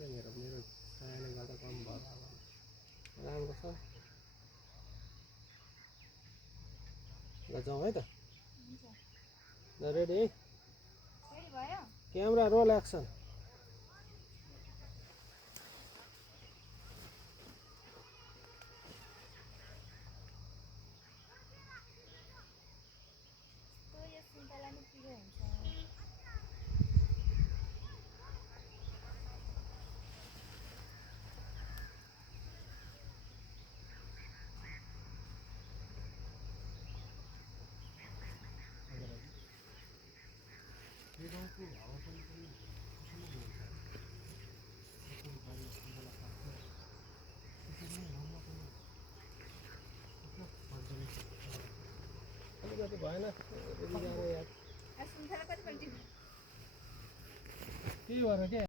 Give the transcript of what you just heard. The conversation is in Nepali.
क्या मेरो सानो गर्दा कम भयो राम्रो छ ल जाउँ है त ल रेडी भयो क्यामेरा रोल एक्सन अलिकति भएन त्यही भएर क्या